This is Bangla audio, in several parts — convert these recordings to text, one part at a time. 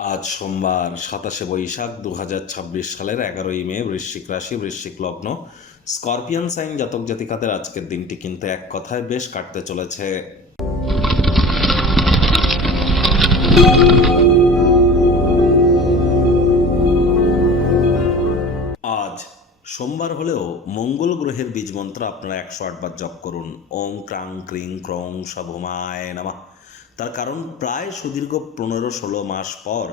আজ সোমবার 27 বৈশাখ 2026 সালের 11ই মে, বৃশ্চিক রাশি, বৃশ্চিক লগ্ন, স্করপিয়ান সাইন জাতক জাতিকাদের আজকের দিনটি কিন্তু এক কথায় বেশ কাটতে চলেছে। আজ সোমবার হলেও মঙ্গল গ্রহের বীজ মন্ত্র আপনারা 108 বার জপ করুন। ওং ক্রাং ক্রিং ক্রং সভমায় নমঃ। তার কারণ প্রায় সুদীর্ঘ 15-16 মাস পর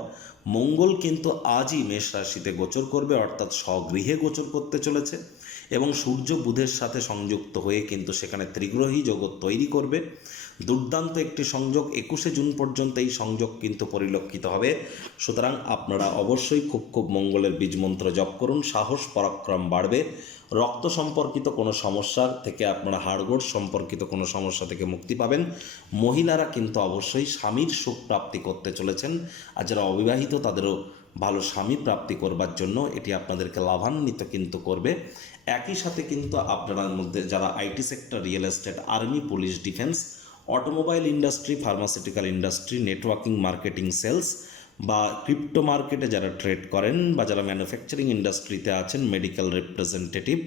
মঙ্গল কিন্তু আজই মেষ রাশিতে গোচর করবে, অর্থাৎ স্বগৃহে গোচর করতে চলেছে এবং সূর্য বুধের সাথে সংযুক্ত হয়ে কিন্তু সেখানে ত্রিগ্রহী জগৎ তৈরি করবে। দুর্দান্ত একটি সংযোগ, 21শে জুন পর্যন্ত এই সংযোগ কিন্তু পরিলক্ষিত হবে। সুতরাং আপনারা অবশ্যই খুব মঙ্গলের বীজমন্ত্র জপ করুন, সাহস পরাক্রম বাড়বে। রক্ত সম্পর্কিত কোনো সমস্যার থেকে আপনারা, হাড়গোড় সম্পর্কিত কোনো সমস্যা থেকে মুক্তি পাবেন। মহিলারা কিন্তু অবশ্যই স্বামীর সুখ প্রাপ্তি করতে চলেছেন, আর যারা অবিবাহিত তাদেরও ভালো স্বামী প্রাপ্তি করবার জন্য এটি আপনাদেরকে লাভান্বিত কিন্তু করবে। একই সাথে কিন্তু আপনার মধ্যে যারা IT sector, real estate, army, police, defence, automobile industry, pharmaceutical industry, networking, marketing, sales বা ক্রিপ্টো মার্কেটে যারা ট্রেড করেন বা যারা ম্যানুফ্যাকচারিং ইন্ডাস্ট্রিতে আছেন, মেডিকেল রিপ্রেজেন্টেটিভ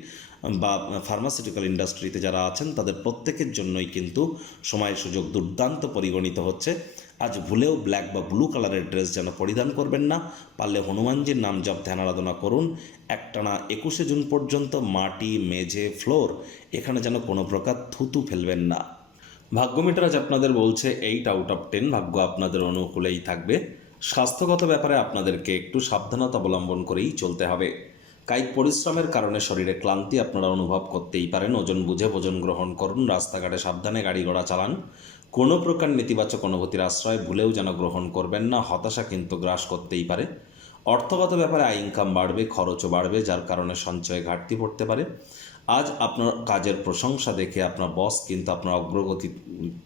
বা ফার্মাসিউটিক্যাল ইন্ডাস্ট্রিতে যারা আছেন, তাদের প্রত্যেকের জন্যই কিন্তু সময় সুযোগ দুর্দান্ত পরিগণিত হচ্ছে। আজ ভুলেও ব্ল্যাক বা ব্লু কালারের ড্রেস যেন পরিধান করবেন না। পারলে হনুমানজির নাম জপ ধ্যান আরাধনা করুন। একটানা 21শে জুন পর্যন্ত মাটি, মেঝে, ফ্লোর এখানে যেন কোনো প্রকার থুতু ফেলবেন না। ভাগ্যমিটার আজ আপনাদের বলছে 8 আউট অফ 10, ভাগ্য আপনাদের অনুকূলেই থাকবে। স্বাস্থ্যগত ব্যাপারে আপনাদেরকে একটু সাবধানতা অবলম্বন করেই চলতে হবে। কায়িক পরিশ্রমের কারণে শরীরে ক্লান্তি আপনারা অনুভব করতেই পারেন। ওজন বুঝে ভোজন গ্রহণ করুন। রাস্তাঘাটে সাবধানে গাড়ি ঘোড়া চালান। কোনো প্রকার নেতিবাচক অনুভূতির আশ্রয় ভুলেও যেন গ্রহণ করবেন না, হতাশা কিন্তু গ্রাস করতেই পারে। অর্থগত ব্যাপারে আয় ইনকাম বাড়বে, খরচও বাড়বে, যার কারণে সঞ্চয়ে ঘাটতি পড়তে পারে। আজ আপনার কাজের প্রশংসা দেখে আপনার বস কিন্তু আপনার অগ্রগতি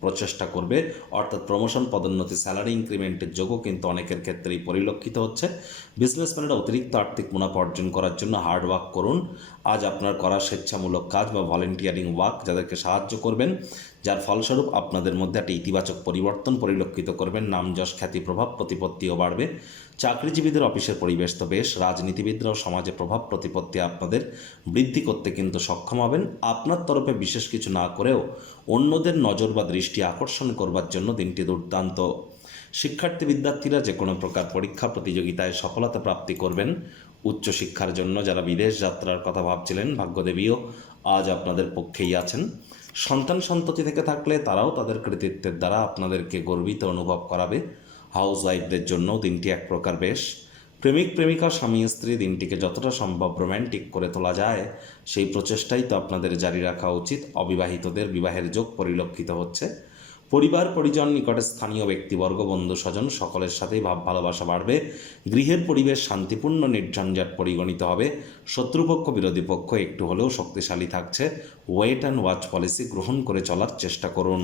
প্রচেষ্টা করবে, অর্থাৎ প্রমোশন, পদোন্নতি, স্যালারি ইনক্রিমেন্টের যোগও কিন্তু অনেকের ক্ষেত্রেই পরিলক্ষিত হচ্ছে। বিজনেসম্যানেরা অতিরিক্ত আর্থিক মুনাফা অর্জন করার জন্য হার্ড ওয়ার্ক করুন। আজ আপনার করা স্বেচ্ছামূলক কাজ বা ভলেন্টিয়ারিং ওয়ার্ক যাদেরকে সাহায্য করবেন, যার ফলস্বরূপ আপনাদের মধ্যে একটা ইতিবাচক পরিবর্তন পরিলক্ষিত করবেন। নাম যশ, খ্যাতি, প্রভাব প্রতিপত্তিও বাড়বে। চাকরিজীবীদের অফিসের পরিবেশ তো বেশ। রাজনীতিবিদরাও সমাজে প্রভাব প্রতিপত্তি আপনাদের বৃদ্ধি করতে কিন্তু সক্ষম হবেন। আপনার তরফে বিশেষ কিছু না করেও অন্যদের নজর বা দৃষ্টি আকর্ষণ করবার জন্য দিনটি দুর্দান্ত। শিক্ষার্থী বিদ্যার্থীরা যে কোনো প্রকার পরীক্ষা প্রতিযোগিতায় সফলতা প্রাপ্তি করবেন। উচ্চশিক্ষার জন্য যারা বিদেশ যাত্রার কথা ভাবছিলেন, ভাগ্যদেবীও আজ আপনাদের পক্ষেই আছেন। সন্তান সন্ততি থেকে থাকলে তারাও তাদের কৃতিত্বের দ্বারা আপনাদেরকে গর্বিত অনুভব করাবে। হাউস ওয়াইফদের জন্য দিনটি এক প্রকার বেশ। প্রেমিক প্রেমিকা, স্বামী স্ত্রী দিনটিকে যতটা সম্ভব রোম্যান্টিক করে তোলা যায় সেই প্রচেষ্টাই তো আপনাদের জারি রাখা উচিত। অবিবাহিতদের বিবাহের যোগ পরিলক্ষিত হচ্ছে। পরিবার পরিজন, নিকটে স্থানীয় ব্যক্তিবর্গ, বন্ধু স্বজন সকলের সাথেই ভাব ভালোবাসা বাড়বে। গৃহের পরিবেশ শান্তিপূর্ণ, নির্ঝঞ্ঝাট পরিগণিত হবে। শত্রুপক্ষ, বিরোধী পক্ষ একটু হলেও শক্তিশালী থাকছে। ওয়েট অ্যান্ড ওয়াচ পলিসি গ্রহণ করে চলার চেষ্টা করুন।